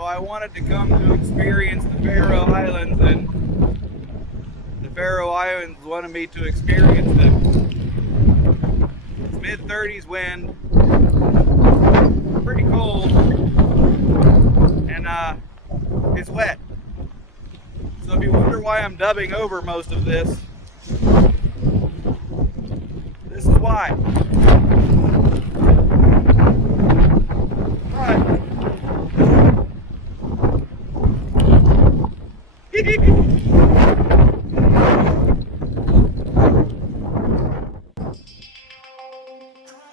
So I wanted to come to experience the Faroe Islands, and the Faroe Islands wanted me to experience them. It's mid-30s wind, pretty cold, and it's wet. So if you wonder why I'm dubbing over most of this, this is why.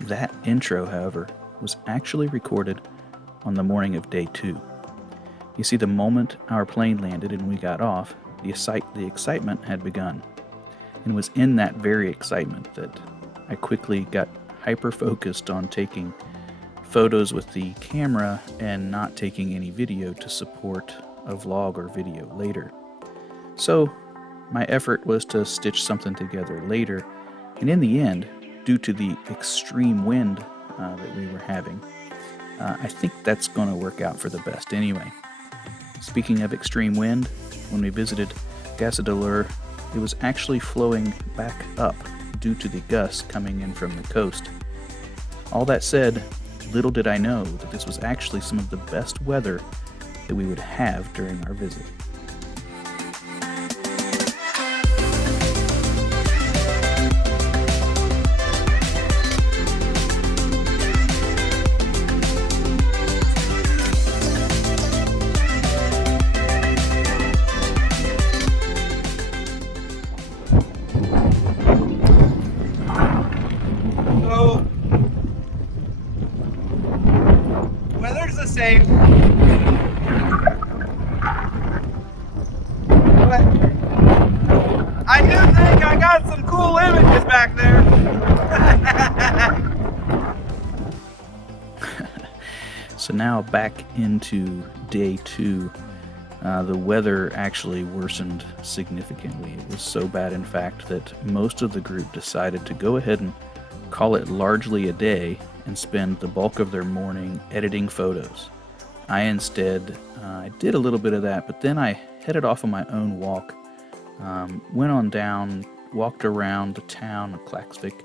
That intro, however, was actually recorded on the morning of day 2. You see, the moment our plane landed and we got off, the excitement had begun. And it was in that very excitement that I quickly got hyper-focused on taking photos with the camera and not taking any video to support a vlog or video later. So my effort was to stitch something together later, and in the end, due to the extreme wind that we were having, I think that's going to work out for the best anyway. Speaking of extreme wind, when we visited Gasadalur, it was actually flowing back up due to the gusts coming in from the coast. All that said, little did I know that this was actually some of the best weather that we would have during our visit. Weather's the same, but I do think I got some cool images back there. So now back into day 2, the weather actually worsened significantly. It was so bad, in fact, that most of the group decided to go ahead and call it largely a day and spend the bulk of their morning editing photos. I instead, I did a little bit of that, but then I headed off on my own walk, went on down, walked around the town of Klaksvik,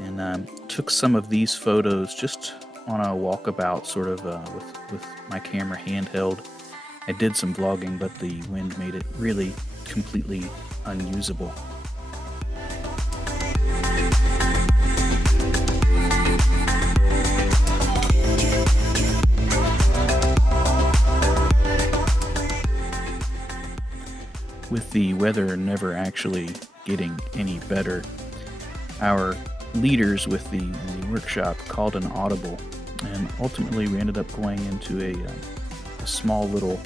and took some of these photos just on a walkabout, sort of with my camera handheld. I did some vlogging, but the wind made it really completely unusable. With the weather never actually getting any better, our leaders with the workshop called an audible, and ultimately we ended up going into a small little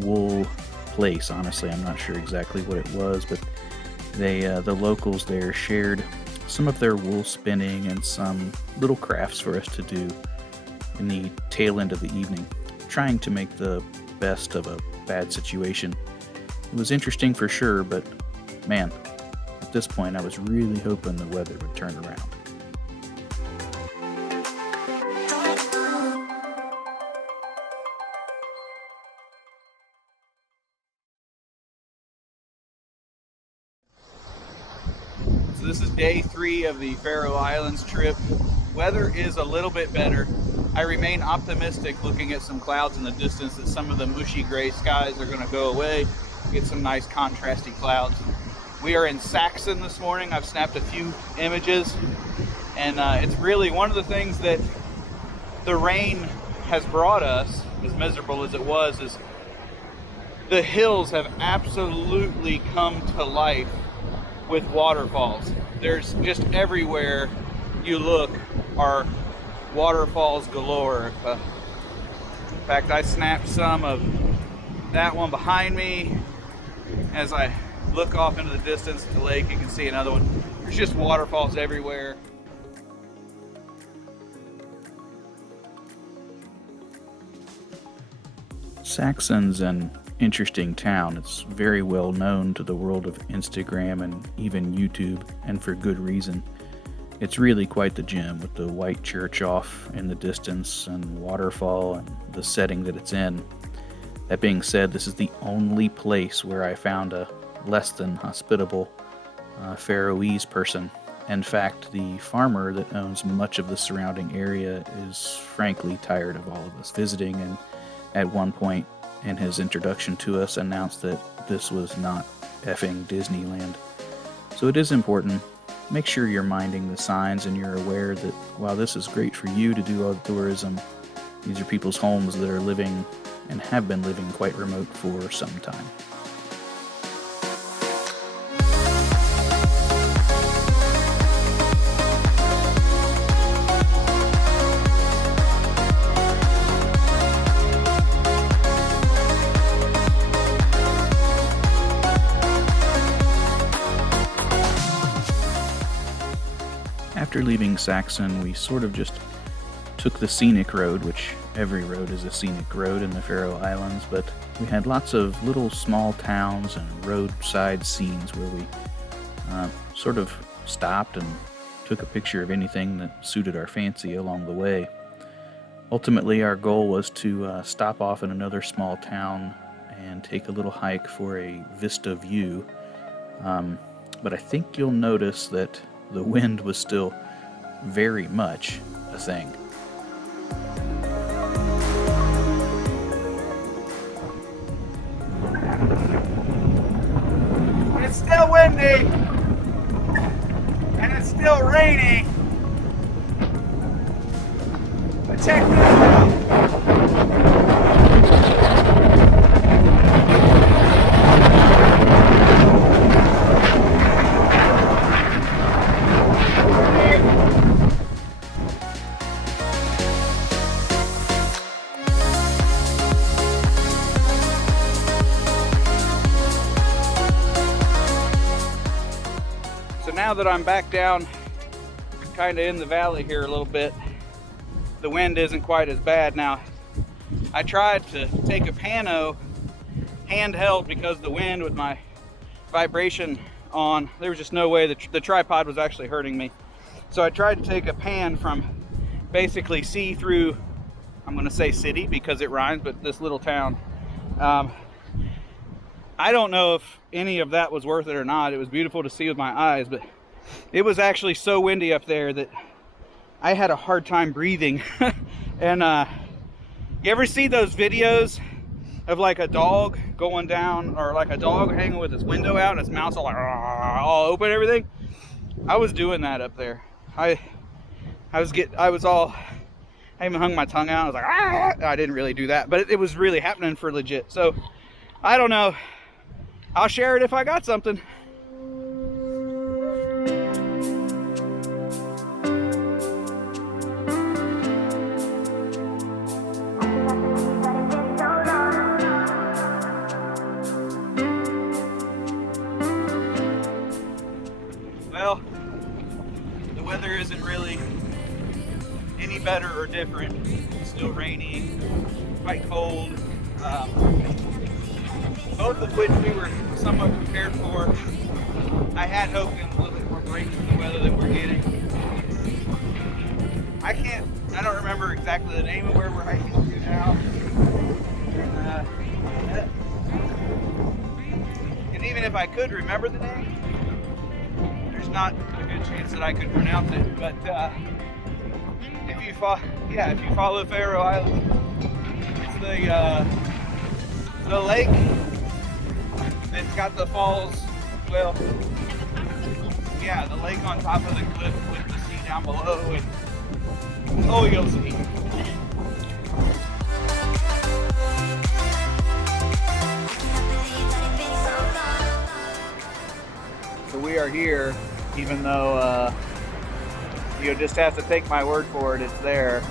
wool place. Honestly, I'm not sure exactly what it was, but the locals there shared some of their wool spinning and some little crafts for us to do in the tail end of the evening, trying to make the best of a bad situation. It was interesting for sure, but man, at this point I was really hoping the weather would turn around. So this is day 3 of the Faroe Islands trip. Weather is a little bit better. I remain optimistic looking at some clouds in the distance that some of the mushy gray skies are going to go away. Get some nice contrasty clouds. We are in Saxon this morning. I've snapped a few images, and it's really one of the things that the rain has brought us, as miserable as it was, is the hills have absolutely come to life with waterfalls. There's just everywhere you look are waterfalls galore. In fact, I snapped some of that one behind me. As I look off into the distance at the lake, you can see another one. There's just waterfalls everywhere. Saxon's an interesting town. It's very well known to the world of Instagram and even YouTube, and for good reason. It's really quite the gem, with the white church off in the distance and waterfall and the setting that it's in. That being said, this is the only place where I found a less than hospitable Faroese person. In fact, the farmer that owns much of the surrounding area is frankly tired of all of us visiting, and at one point in his introduction to us announced that this was not effing Disneyland. So it is important. Make sure you're minding the signs and you're aware that while this is great for you to do tourism, these are people's homes that are living and have been living quite remote for some time. After leaving Saxon, we sort of just took the scenic road, which every road is a scenic road in the Faroe Islands, but we had lots of little small towns and roadside scenes where we sort of stopped and took a picture of anything that suited our fancy along the way. Ultimately, our goal was to stop off in another small town and take a little hike for a vista view, but I think you'll notice that the wind was still very much a thing. It's still windy and it's still rainy. But check this out. So now that I'm back down kind of in the valley here a little bit, the wind isn't quite as bad. Now, I tried to take a pano handheld because the wind with my vibration on, there was just no way that the tripod was actually hurting me. So I tried to take a pan from basically see through, I'm going to say city because it rhymes, but this little town. I don't know if any of that was worth it or not. It was beautiful to see with my eyes, but it was actually so windy up there that I had a hard time breathing. And you ever see those videos of like a dog going down, or like a dog hanging with its window out and its mouth's all like all open and everything? I was doing that up there. I even hung my tongue out. I was like, ah! I didn't really do that, but it was really happening for legit. So I don't know. I'll share it if I got something. Well, the weather isn't really any better or different. It's still rainy, quite cold. Both of which we were somewhat prepared for. I had hoped in a little bit more break from the weather that we're getting. I don't remember exactly the name of where we're hiking to now. And even if I could remember the name, there's not a good chance that I could pronounce it. But if you follow Faroe Islands, it's the lake. It's got the falls, well, yeah, the lake on top of the cliff with the sea down below, and oh, you'll see. So we are here, even though you just have to take my word for it, it's there.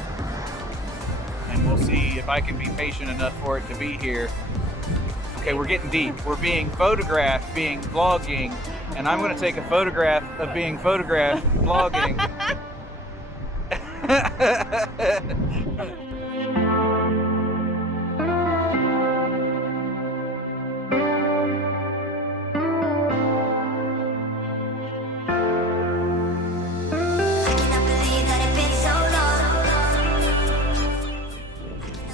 And we'll see if I can be patient enough for it to be here. Okay, we're getting deep. We're being photographed, being vlogging, and I'm going to take a photograph of being photographed, vlogging.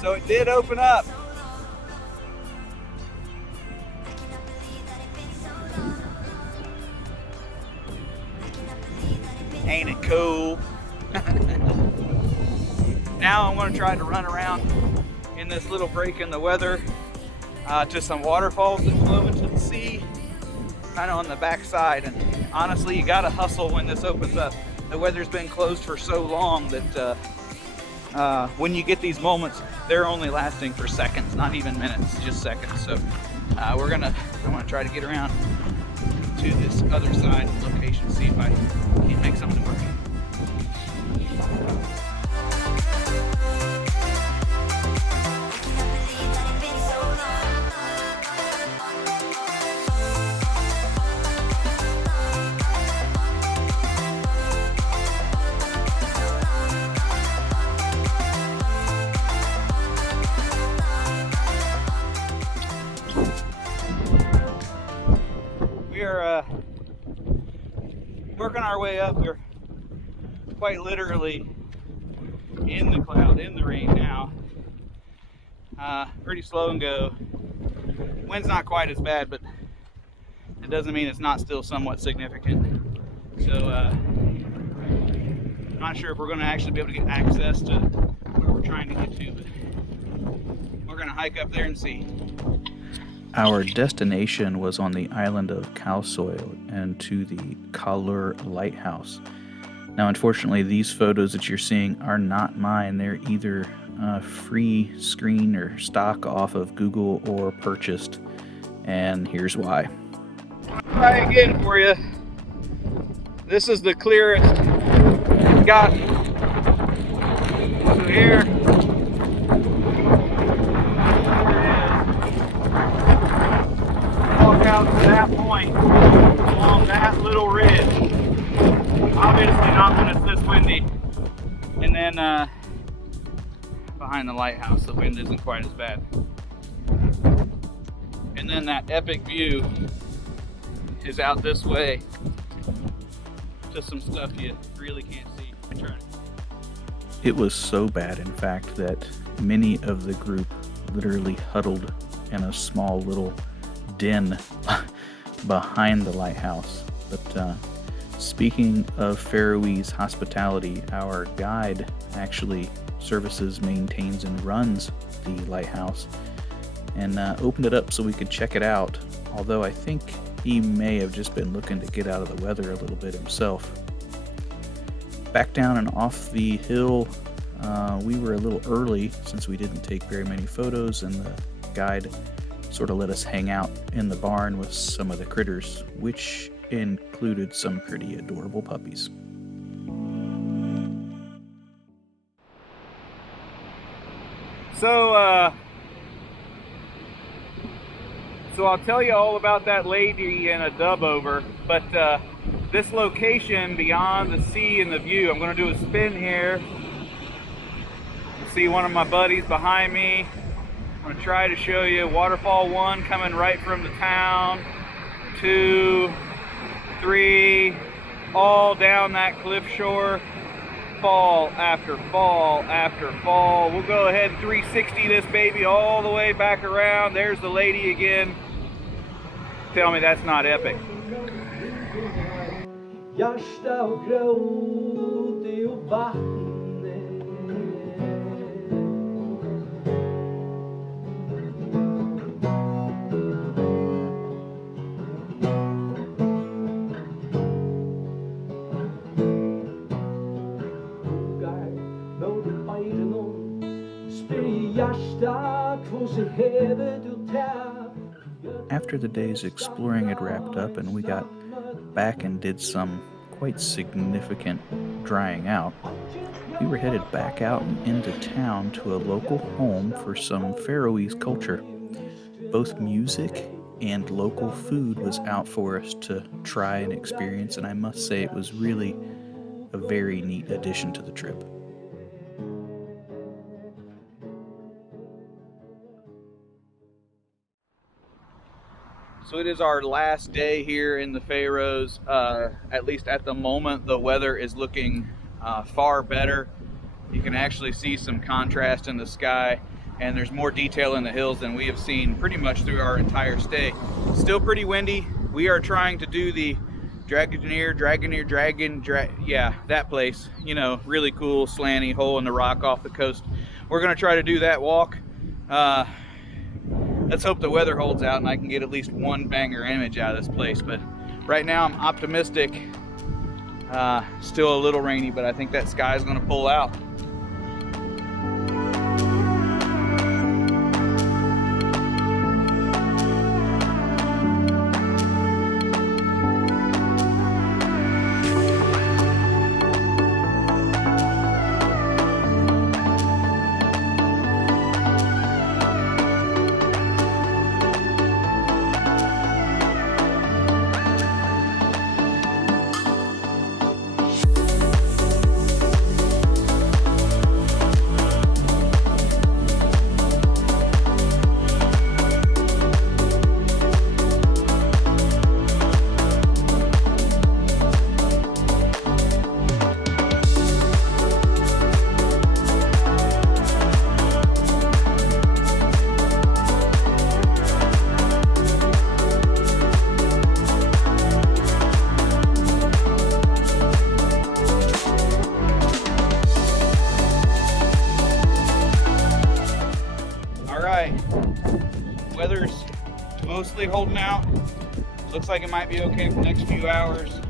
So it did open up. cool. Now I'm going to try to run around in this little break in the weather to some waterfalls that flow into the sea, kind of on the back side. And honestly, you got to hustle when this opens up. The weather's been closed for so long that when you get these moments, they're only lasting for seconds, not even minutes, just seconds. So I want to try to get around to this other side location, see if I can make something work. Working our way up. We're quite literally in the cloud, in the rain now. Pretty slow and go. Wind's not quite as bad, but it doesn't mean it's not still somewhat significant. So I'm not sure if we're going to actually be able to get access to where we're trying to get to, but we're going to hike up there and see. Our destination was on the island of Kalsoil and to the Faroe Lighthouse. Now, unfortunately, these photos that you're seeing are not mine. They're either free screen or stock off of Google or purchased, and here's why. Try again for you. This is the clearest we've got. So here. Out to that point along that little ridge. Obviously not when it's this windy. And then behind the lighthouse, the wind isn't quite as bad. And then that epic view is out this way. Just some stuff you really can't see. It was so bad, in fact, that many of the group literally huddled in a small little den behind the lighthouse. But speaking of Faroese hospitality, our guide actually services, maintains, and runs the lighthouse, and opened it up so we could check it out, although I think he may have just been looking to get out of the weather a little bit himself. Back down and off the hill, we were a little early since we didn't take very many photos, and the guide sort of let us hang out in the barn with some of the critters, which included some pretty adorable puppies. So I'll tell you all about that lady in a dub over, but this location beyond the sea and the view, I'm going to do a spin here. See one of my buddies behind me. I'm going to try to show you waterfall 1 coming right from the town, 2, 3, all down that cliff shore, fall after fall after fall. We'll go ahead and 360 this baby all the way back around. There's the lady again. Tell me that's not epic. After the day's exploring had wrapped up and we got back and did some quite significant drying out, we were headed back out and into town to a local home for some Faroese culture. Both music and local food was out for us to try and experience, and I must say it was really a very neat addition to the trip. So it is our last day here in the Faroes. At least at the moment, the weather is looking far better. You can actually see some contrast in the sky, and there's more detail in the hills than we have seen pretty much through our entire stay. Still pretty windy. We are trying to do the yeah, that place, you know, really cool slanty hole in the rock off the coast. We're gonna try to do that walk. Let's hope the weather holds out and I can get at least one banger image out of this place. But right now I'm optimistic. Still a little rainy, but I think that sky is gonna pull out. Weather's mostly holding out. Looks like it might be okay for the next few hours.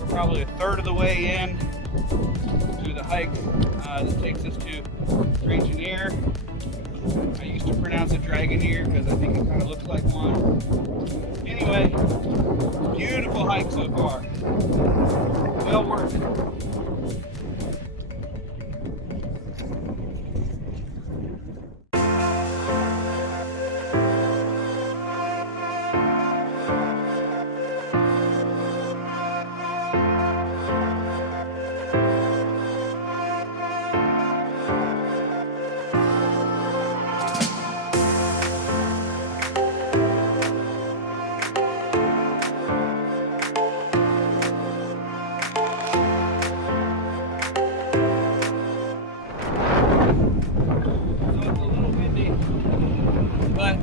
We're probably a third of the way in to the hike that takes us to Dragoneer. I used to pronounce it Dragoneer because I think it kind of looks like one. Anyway, beautiful hike so far. Well worth it. But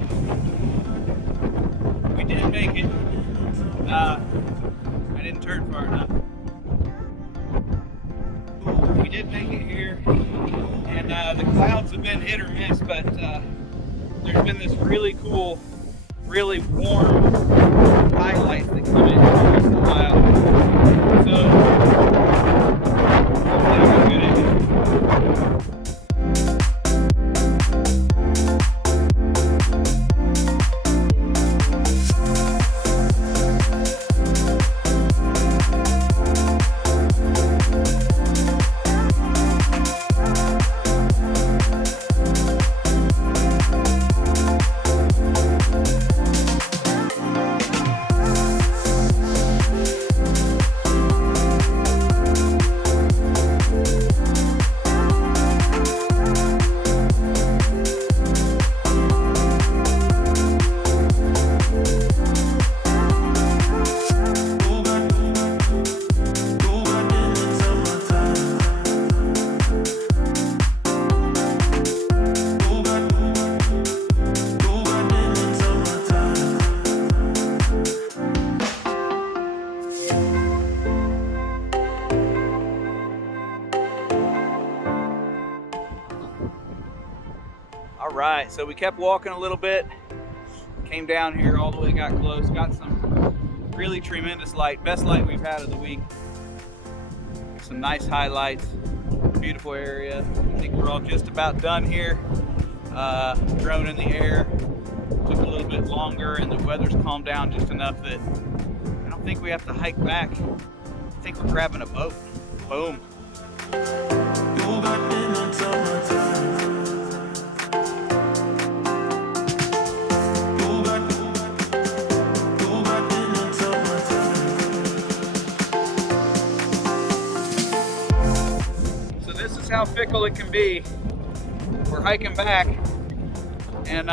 we did make it. I didn't turn far enough. We did make it here, and the clouds have been hit or miss, but there's been this really cool, really warm highlights that come in once in a while. So hopefully we're good at it. Alright, so we kept walking a little bit, came down here all the way, got close, got some really tremendous light, best light we've had of the week. Some nice highlights, beautiful area. I think we're all just about done here. Drone in the air, took a little bit longer and the weather's calmed down just enough that I don't think we have to hike back. I think we're grabbing a boat. Boom. How fickle it can be. We're hiking back, and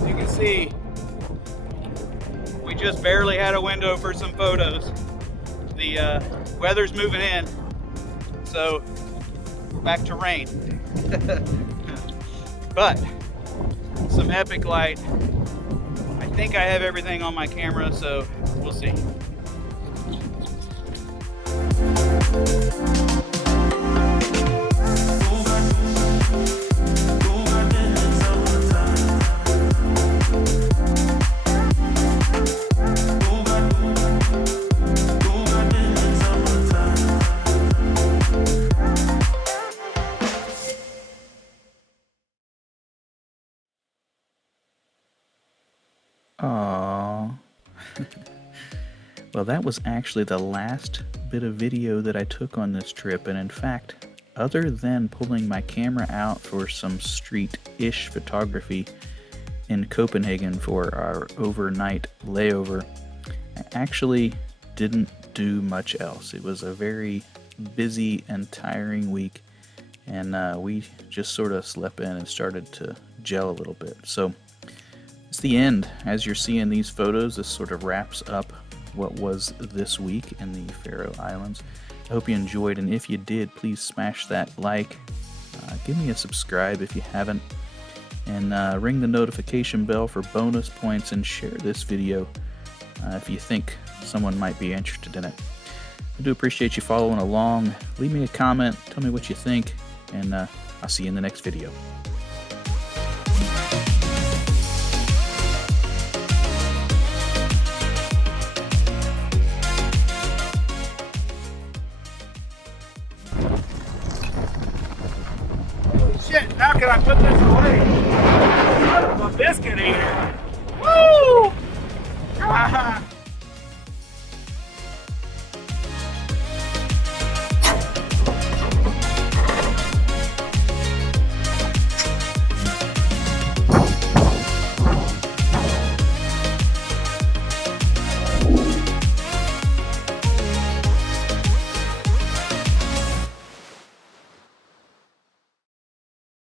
you can see we just barely had a window for some photos. The weather's moving in, so we're back to rain. But some epic light. I think I have everything on my camera, so we'll see. Aww. Well, that was actually the last bit of video that I took on this trip, and in fact, other than pulling my camera out for some street-ish photography in Copenhagen for our overnight layover, I actually didn't do much else. It was a very busy and tiring week, and we just sort of slept in and started to gel a little bit. So it's the end. As you're seeing these photos, this sort of wraps up what was this week in the Faroe Islands. I hope you enjoyed, and if you did, please smash that like, give me a subscribe if you haven't, and ring the notification bell for bonus points, and share this video if you think someone might be interested in it. I do appreciate you following along. Leave me a comment, tell me what you think, and I'll see you in the next video. Shit, how can I put this away? I'm a biscuit eater. Woo!